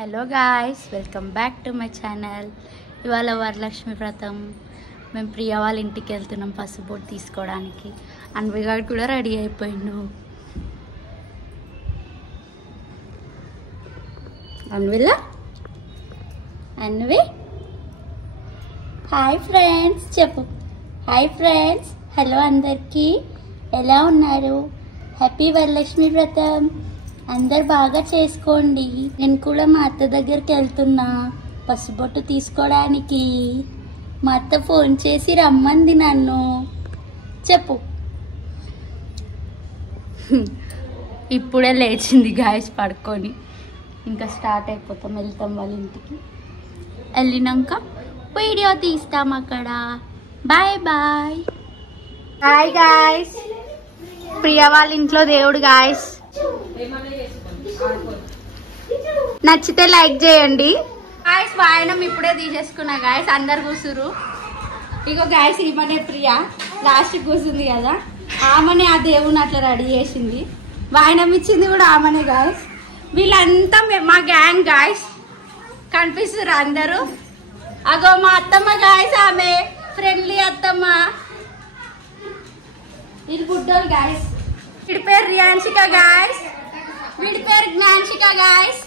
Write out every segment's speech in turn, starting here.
Hello guys, welcome back to my channel. ఇవాళ వరలక్ష్మి వ్రతం. మేము ప్రియా వాళ్ళ ఇంటికి వెళ్తున్నాం పసుబొట్టు తీసుకోవడానికి. అన్విగాడు కూడా రెడీ అయిపోయిండు. అన్విలా, అన్వి హాయ్ ఫ్రెండ్స్ చెప్పు. హాయ్ ఫ్రెండ్స్, హలో అందరికీ, ఎలా ఉన్నారు? హ్యాపీ వరలక్ష్మి వ్రతం అందరు బాగా చేసుకోండి. నేను కూడా మా అత్త దగ్గరికి వెళ్తున్నా పసుబొట్టు తీసుకోవడానికి. మా అత్త ఫోన్ చేసి రమ్మంది నన్ను. చెప్పు. ఇప్పుడే లేచింది గాయస్ పడుకొని. ఇంకా స్టార్ట్ అయిపోతాం, వెళ్తాం వాళ్ళ ఇంటికి. వెళ్ళినాక వీడియో తీస్తాం అక్కడ. Bye bye. Hi guys, Priya వాళ్ళ ఇంట్లో దేవుడు గాయస్. నచ్చితే లైక్ చేయండి గాయస్. వాయనం ఇప్పుడే తీసేసుకున్నా గాయస్, అందరు కూసురు. ఇగో గాయస్, ఈమెనే ప్రియా లాస్ట్ కూర్చుంది కదా, ఆమెనే ఆ దేవుని అట్లా రెడీ చేసింది. వాయనం ఇచ్చింది కూడా ఆమెనే గాయస్. వీళ్ళంతా మా గ్యాంగ్ గాయస్. కనిపిస్తున్నారు అందరూ. అగో మా అత్తమ్మ గాయస్, ఆమె ఫ్రెండ్లీ అత్తమ్మ. ఇది బుడ్డోలు గాయస్. వీడి పేరు రియాన్షిక గాయస్, వీడి పేరు జ్ఞాన్షిక గాయస్,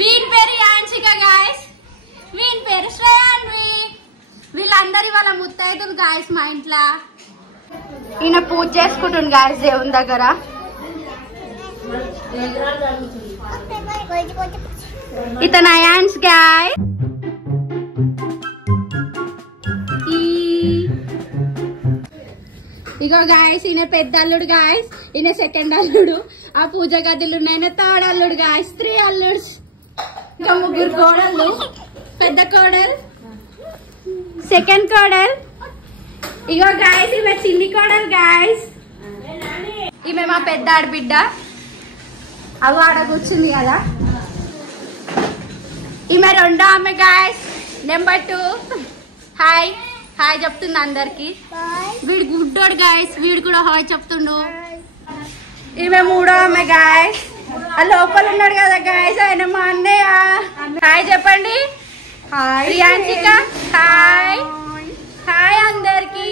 వీడి పేరు యాన్షిక గాయస్, వీడి పేరు శ్రేయాన్వి. వీళ్ళందరి వాళ్ళ ముత్తైదులు గాయస్ మా ఇంట్లో. ఈయన పూజ చేసుకుంటుంది గాయస్ దేవుని దగ్గర. ఇతను అయాన్స్ గాయస్. ఇగో గాయస్, ఈయన పెద్ద అల్లుడు గాయస్, ఈయన సెకండ్ అల్లుడు. ఆ పూజ గదిలో ఉన్న థర్డ్ అల్లుడు గాయస్. 3 అల్లుడ్స్. ఇంకా 3 కోడళ్ళు. పెద్ద కోడలు, సెకండ్ కోడలు. ఇగో గాయస్, ఈమె చిన్ని కోడలు గాయస్. ఈమె మా పెద్ద ఆడబిడ్డ. అవి ఆడ కూర్చుంది కదా. ఈమె రెండో ఆమె గాయస్, నెంబర్ 2. హాయ్ హాయ్ చెప్తుంది అందరికి. వీడు గుడ్డోడు గాయస్, వీడు కూడా హాయ్ చెప్తుండు. ఈమె మూడో ఆమె గాయస్. ఆ లోపల ఉన్నాడు కదా గాయస్, ఆయన మా అన్నయ్య. హాయ్ చెప్పండి. ప్రియాంశిక హాయ్. హాయ్ అందరికి.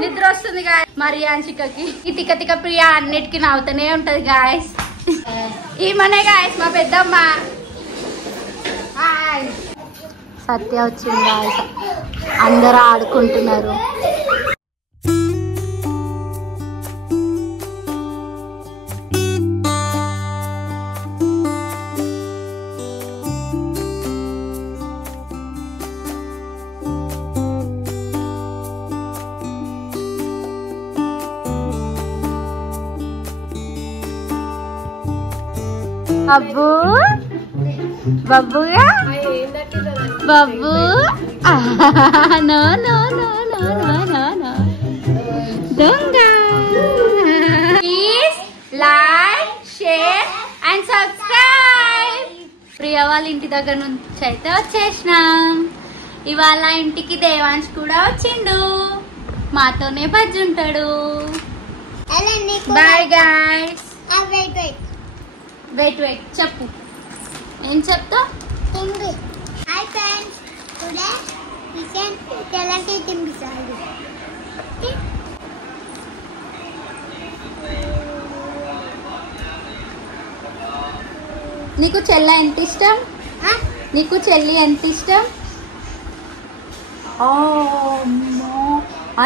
నిద్ర వస్తుంది గాయస్ మా రియాన్షికకి. ఈ తిక్క తిక్క ప్రియా అన్నిటికీ నవ్వుతూనే ఉంటది గాయస్. ఈమెనే గాయస్ మా పెద్దమ్మ. హాయ్. సత్య వచ్చింది గాయస్. అందరూ ఆడుకుంటున్నారు. బబ్బు బబ్బుగా బబ్బు. No no no no no no దొంగ. Please like, share and subscribe. Priya వాళ్ళ ఇంటి దగ్గర నుంచి అయితే వచ్చేసినాం. ఇవాళ ఇంటికి దేవాంశ్ కూడా వచ్చిండు. మాతోనే బజ్జి ఉంటాడు. Bye guys. వెయిట్ వెయిట్ చెప్పు. ఏం చెప్తా? Hi friends, today we can tell us eating beside. Okay? నీకు చెల్ల ఎంత ఇష్టం? నీకు చెల్లి ఎంత ఇష్టం?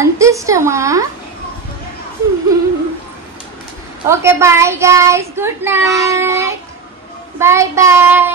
అంత ఇష్టమా? Okay bye guys, good night. Bye bye.